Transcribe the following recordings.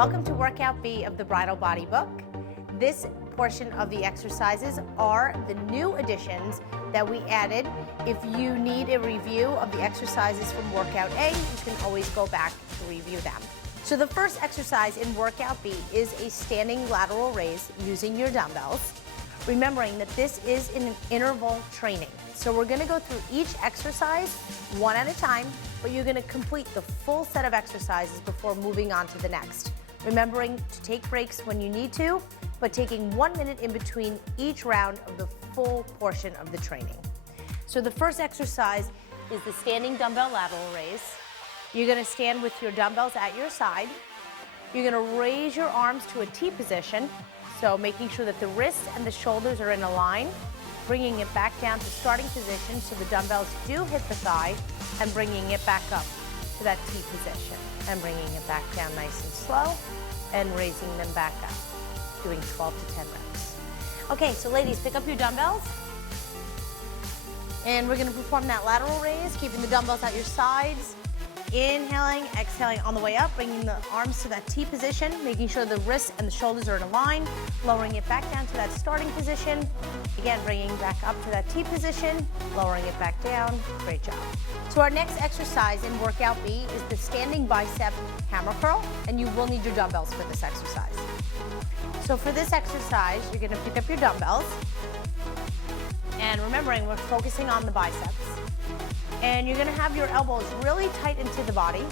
Welcome to Workout B of the Bridal Body Book. This portion of the exercises are the new additions that we added. If you need a review of the exercises from Workout A, you can always go back to review them. So the first exercise in Workout B is a standing lateral raise using your dumbbells. Remembering that this is an interval training. So we're gonna go through each exercise one at a time, but you're gonna complete the full set of exercises before moving on to the next. Remembering to take breaks when you need to, but taking 1 minute in between each round of the full portion of the training. So the first exercise is the standing dumbbell lateral raise. You're gonna stand with your dumbbells at your side. You're gonna raise your arms to a T position, so making sure that the wrists and the shoulders are in a line, bringing it back down to starting position so the dumbbells do hit the thigh, and bringing it back up to that T position, and bringing it back down nice and slow, and raising them back up, doing 12 to 10 reps. Okay, so ladies, pick up your dumbbells, and we're gonna perform that lateral raise, keeping the dumbbells at your sides, inhaling, exhaling on the way up, bringing the arms to that T position, making sure the wrists and the shoulders are in a line, lowering it back down to that starting position, again, bringing back up to that T position, lowering it back down. Great job. So our next exercise in Workout B is the standing bicep hammer curl, and you will need your dumbbells for this exercise. So for this exercise, you're gonna pick up your dumbbells, and remembering we're focusing on the biceps. And you're gonna have your elbows really tight into the body,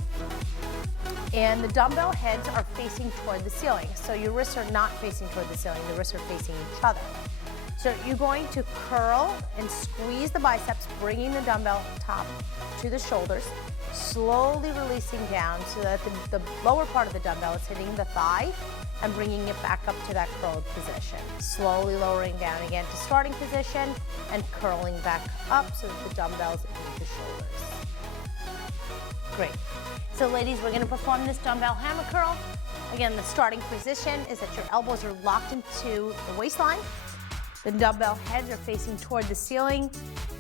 and the dumbbell heads are facing toward the ceiling. So your wrists are not facing toward the ceiling, the wrists are facing each other. So you're going to curl and squeeze the biceps, bringing the dumbbell top to the shoulders, slowly releasing down so that the lower part of the dumbbell is hitting the thigh, and bringing it back up to that curled position. Slowly lowering down again to starting position and curling back up so that the dumbbells into the shoulders. Great. So ladies, we're gonna perform this dumbbell hammer curl. Again, the starting position is that your elbows are locked into the waistline. The dumbbell heads are facing toward the ceiling,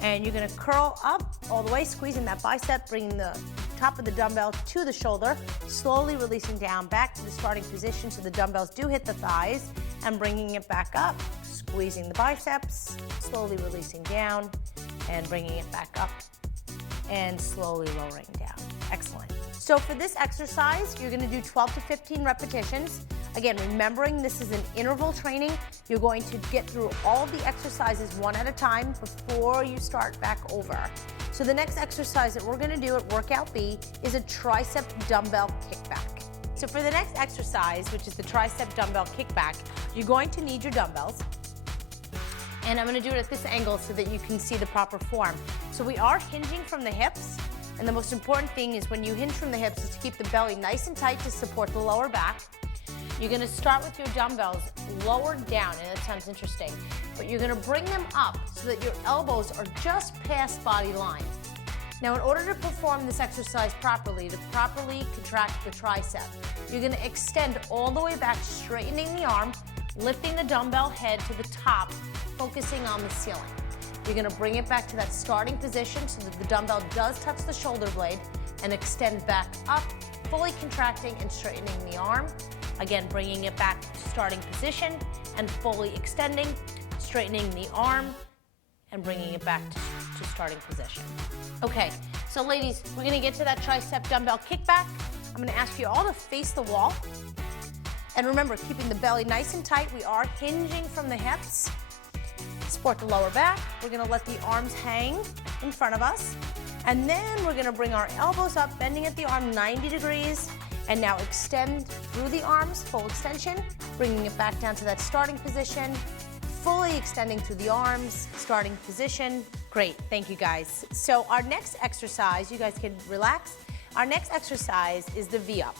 and you're gonna curl up all the way, squeezing that bicep, bringing the top of the dumbbell to the shoulder, slowly releasing down back to the starting position so the dumbbells do hit the thighs, and bringing it back up, squeezing the biceps, slowly releasing down, and bringing it back up, and slowly lowering down. Excellent. So for this exercise, you're gonna do 12 to 15 repetitions. Again, remembering this is an interval training, you're going to get through all of the exercises one at a time before you start back over. So the next exercise that we're gonna do at Workout B is a tricep dumbbell kickback. So for the next exercise, which is the tricep dumbbell kickback, you're going to need your dumbbells. And I'm gonna do it at this angle so that you can see the proper form. So we are hinging from the hips, and the most important thing is when you hinge from the hips is to keep the belly nice and tight to support the lower back. You're gonna start with your dumbbells lowered down, and that sounds interesting, but you're gonna bring them up so that your elbows are just past body line. Now, in order to perform this exercise properly, to properly contract the tricep, you're gonna extend all the way back, straightening the arm, lifting the dumbbell head to the top, focusing on the ceiling. You're gonna bring it back to that starting position so that the dumbbell does touch the shoulder blade, and extend back up, fully contracting and straightening the arm. Again, bringing it back to starting position and fully extending, straightening the arm, and bringing it back to starting position. Okay, so ladies, we're gonna get to that tricep dumbbell kickback. I'm gonna ask you all to face the wall. And remember, keeping the belly nice and tight, we are hinging from the hips. Support the lower back. We're gonna let the arms hang in front of us. And then we're gonna bring our elbows up, bending at the arm 90 degrees. And now extend through the arms, full extension, bringing it back down to that starting position, fully extending through the arms, starting position. Great, thank you guys. So our next exercise, you guys can relax. Our next exercise is the V-up.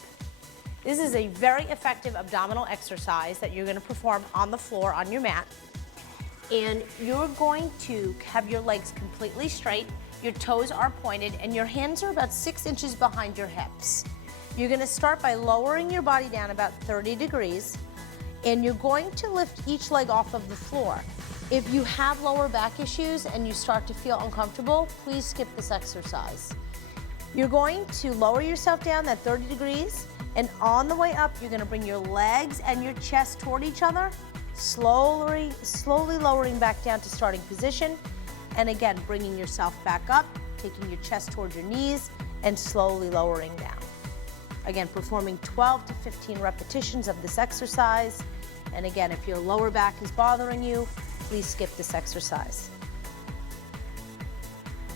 This is a very effective abdominal exercise that you're gonna perform on the floor on your mat. And you're going to have your legs completely straight, your toes are pointed, and your hands are about 6 inches behind your hips. You're gonna start by lowering your body down about 30 degrees, and you're going to lift each leg off of the floor. If you have lower back issues and you start to feel uncomfortable, please skip this exercise. You're going to lower yourself down that 30 degrees, And on the way up, you're gonna bring your legs and your chest toward each other, slowly lowering back down to starting position. And again, bringing yourself back up, taking your chest towards your knees, and slowly lowering down. Again, performing 12 to 15 repetitions of this exercise. And again, if your lower back is bothering you, please skip this exercise.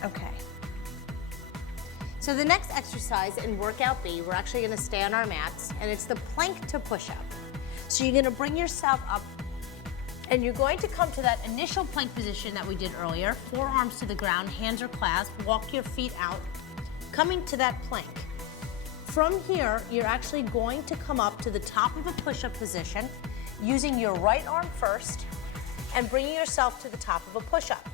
Okay. So the next exercise in workout B, we're actually gonna stay on our mats, and it's the plank to push-up. So you're gonna bring yourself up, and you're going to come to that initial plank position that we did earlier, forearms to the ground, hands are clasped, walk your feet out, coming to that plank. From here, you're actually going to come up to the top of a push-up position, using your right arm first, and bringing yourself to the top of a push-up.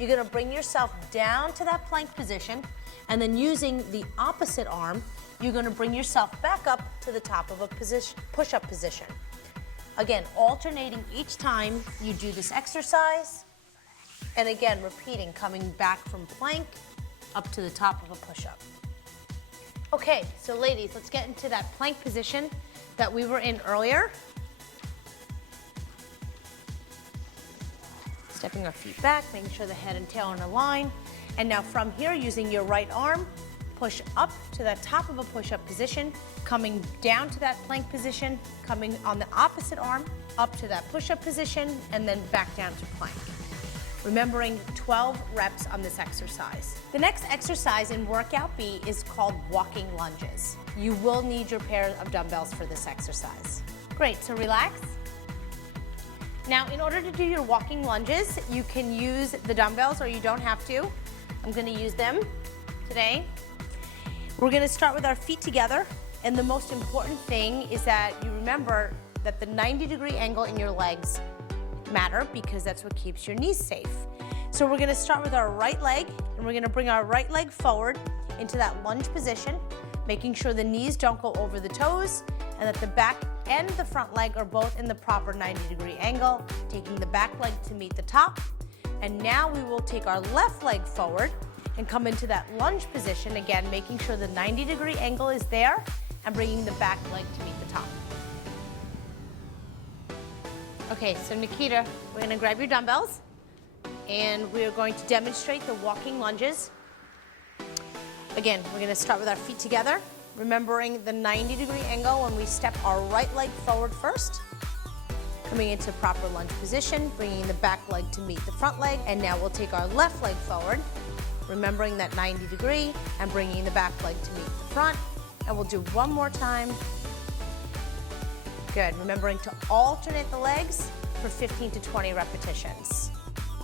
You're gonna bring yourself down to that plank position, and then using the opposite arm, you're gonna bring yourself back up to the top of a push-up position. Again, alternating each time you do this exercise, and again, repeating, coming back from plank up to the top of a push-up. Okay, so ladies, let's get into that plank position that we were in earlier. Stepping our feet back, making sure the head and tail are in a line. And now from here, using your right arm, push up to the top of a push-up position, coming down to that plank position, coming on the opposite arm, up to that push-up position, and then back down to plank. Remembering 12 reps on this exercise. The next exercise in workout B is called walking lunges. You will need your pair of dumbbells for this exercise. Great, so relax. Now, in order to do your walking lunges, you can use the dumbbells or you don't have to. I'm gonna use them today. We're gonna start with our feet together, and the most important thing is that you remember that the 90-degree angle in your legs matter because that's what keeps your knees safe. So we're gonna start with our right leg, and we're gonna bring our right leg forward into that lunge position, making sure the knees don't go over the toes, and that the back and the front leg are both in the proper 90-degree angle, taking the back leg to meet the top. And now we will take our left leg forward and come into that lunge position, again, making sure the 90-degree angle is there and bringing the back leg to meet the top. Okay, so Nikita, we're gonna grab your dumbbells and we're going to demonstrate the walking lunges. Again, we're gonna start with our feet together, remembering the 90-degree angle when we step our right leg forward first. Coming into proper lunge position, bringing the back leg to meet the front leg, and now we'll take our left leg forward, remembering that 90-degree, and bringing the back leg to meet the front, and we'll do one more time. Good, remembering to alternate the legs for 15 to 20 repetitions.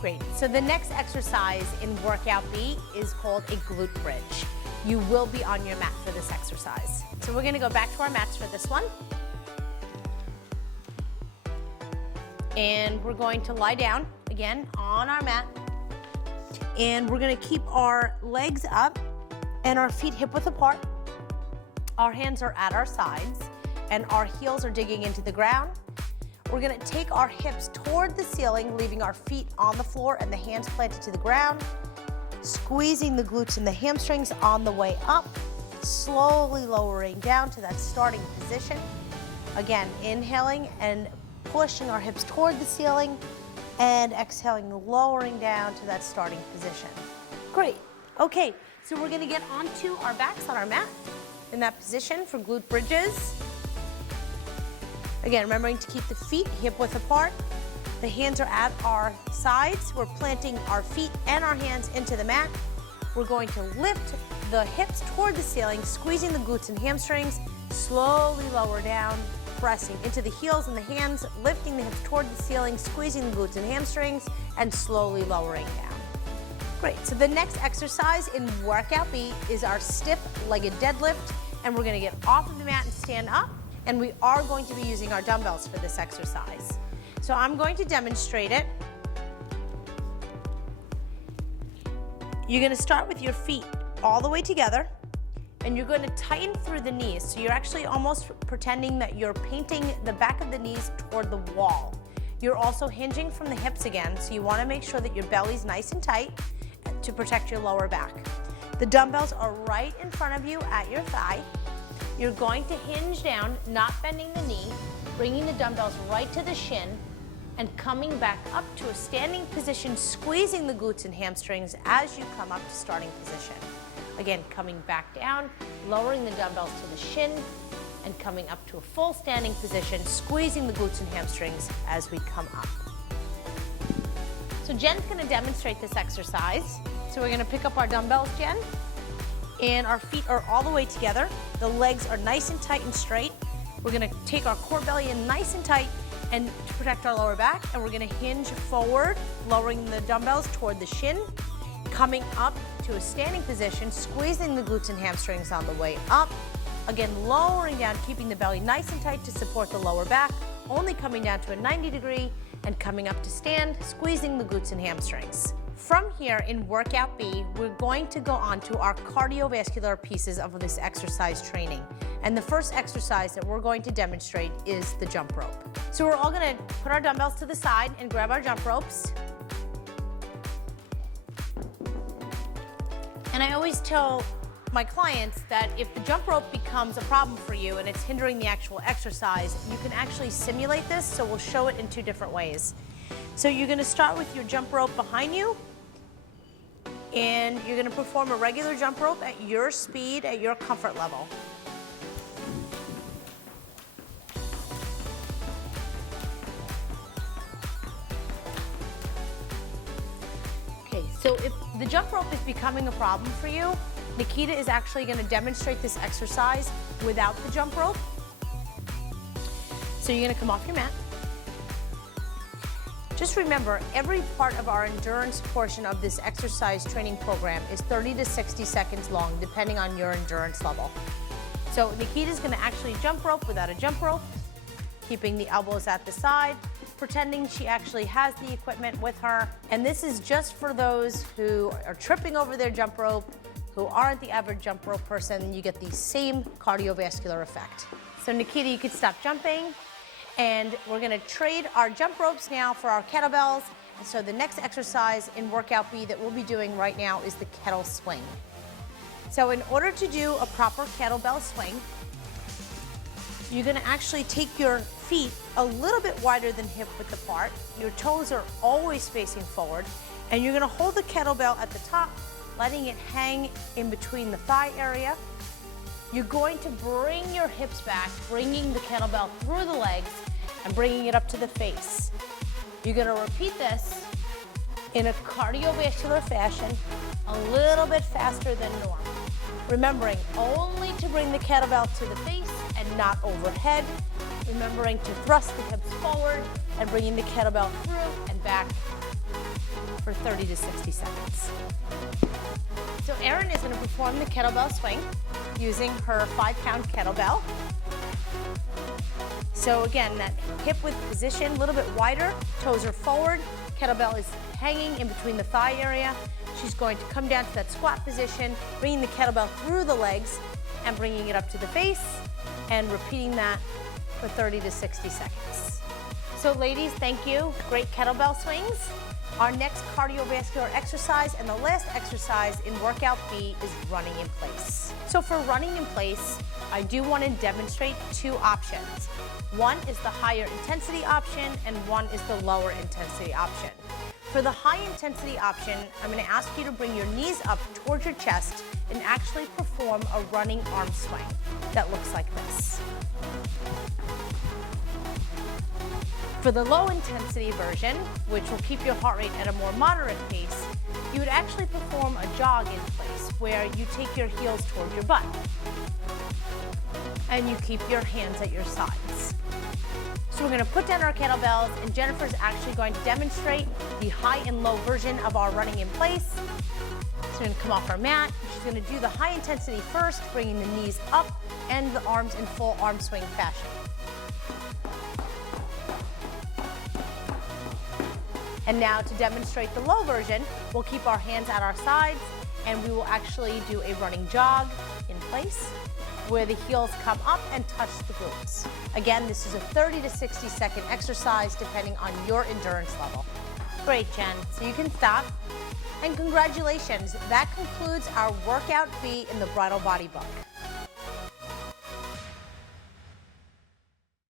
Great, so the next exercise in workout B is called a glute bridge. You will be on your mat for this exercise. So we're gonna go back to our mats for this one. And we're going to lie down, again, on our mat. And we're gonna keep our legs up and our feet hip-width apart. Our hands are at our sides and our heels are digging into the ground. We're gonna take our hips toward the ceiling, leaving our feet on the floor and the hands planted to the ground, squeezing the glutes and the hamstrings on the way up, slowly lowering down to that starting position. Again, inhaling and pushing our hips toward the ceiling, and exhaling, lowering down to that starting position. Great. Okay, so we're gonna get onto our backs on our mat in that position for glute bridges. Again, remembering to keep the feet hip-width apart. The hands are at our sides. We're planting our feet and our hands into the mat. We're going to lift the hips toward the ceiling, squeezing the glutes and hamstrings, slowly lower down, pressing into the heels and the hands, lifting the hips toward the ceiling, squeezing the glutes and hamstrings, and slowly lowering down. Great, so the next exercise in workout B is our stiff-legged deadlift, and we're gonna get off of the mat and stand up, and we are going to be using our dumbbells for this exercise. So I'm going to demonstrate it. You're gonna start with your feet all the way together, and you're gonna tighten through the knees. So you're actually almost pretending that you're painting the back of the knees toward the wall. You're also hinging from the hips again, so you wanna make sure that your belly's nice and tight to protect your lower back. The dumbbells are right in front of you at your thigh. You're going to hinge down, not bending the knee, bringing the dumbbells right to the shin, and coming back up to a standing position, squeezing the glutes and hamstrings as you come up to starting position. Again, coming back down, lowering the dumbbells to the shin, and coming up to a full standing position, squeezing the glutes and hamstrings as we come up. So Jen's gonna demonstrate this exercise. So we're gonna pick up our dumbbells, Jen, and our feet are all the way together. The legs are nice and tight and straight. We're gonna take our core belly in nice and tight and to protect our lower back, and we're gonna hinge forward, lowering the dumbbells toward the shin, coming up to a standing position, squeezing the glutes and hamstrings on the way up. Again, lowering down, keeping the belly nice and tight to support the lower back, only coming down to a 90-degree and coming up to stand, squeezing the glutes and hamstrings. From here in workout B, we're going to go on to our cardiovascular pieces of this exercise training. And the first exercise that we're going to demonstrate is the jump rope. So we're all gonna put our dumbbells to the side and grab our jump ropes. And I always tell my clients that if the jump rope becomes a problem for you and it's hindering the actual exercise, you can actually simulate this, so we'll show it in two different ways. So you're gonna start with your jump rope behind you, and you're gonna perform a regular jump rope at your speed, at your comfort level. Okay, so if the jump rope is becoming a problem for you, Nikita is actually going to demonstrate this exercise without the jump rope. So you're going to come off your mat. Just remember, every part of our endurance portion of this exercise training program is 30 to 60 seconds long, depending on your endurance level. So Nikita's going to actually jump rope without a jump rope, keeping the elbows at the side, pretending she actually has the equipment with her. And this is just for those who are tripping over their jump rope, who aren't the average jump rope person. You get the same cardiovascular effect. So Nikita, you can stop jumping, and we're gonna trade our jump ropes now for our kettlebells. And so the next exercise in workout B that we'll be doing right now is the kettle swing. So in order to do a proper kettlebell swing, you're gonna actually take your feet a little bit wider than hip width apart. Your toes are always facing forward, and you're gonna hold the kettlebell at the top, letting it hang in between the thigh area. You're going to bring your hips back, bringing the kettlebell through the legs and bringing it up to the face. You're gonna repeat this in a cardiovascular fashion, a little bit faster than normal. Remembering only to bring the kettlebell to the face and not overhead. Remembering to thrust the hips forward and bringing the kettlebell through and back for 30 to 60 seconds. So Erin is going to perform the kettlebell swing using her 5-pound kettlebell. So again, that hip width position, a little bit wider, toes are forward, kettlebell is hanging in between the thigh area. She's going to come down to that squat position, bringing the kettlebell through the legs and bringing it up to the face, and repeating that for 30 to 60 seconds. So ladies, thank you. Great kettlebell swings. Our next cardiovascular exercise and the last exercise in workout B is running in place. So for running in place, I do want to demonstrate two options. One is the higher intensity option and one is the lower intensity option. For the high intensity option, I'm going to ask you to bring your knees up towards your chest and actually perform a running arm swing that looks like this. For the low intensity version, which will keep your heart rate at a more moderate pace, you would actually perform a jog in place where you take your heels toward your butt and you keep your hands at your sides. So we're going to put down our kettlebells, and Jennifer's actually going to demonstrate the high and low version of our running in place. So we're going to come off our mat. She's going to do the high intensity first, bringing the knees up and the arms in full arm swing fashion. And now to demonstrate the low version, we'll keep our hands at our sides and we will actually do a running jog in place where the heels come up and touch the glutes. Again, this is a 30 to 60 second exercise depending on your endurance level. Great, Jen. So you can stop. And congratulations, that concludes our Workout B in the Bridal Body book.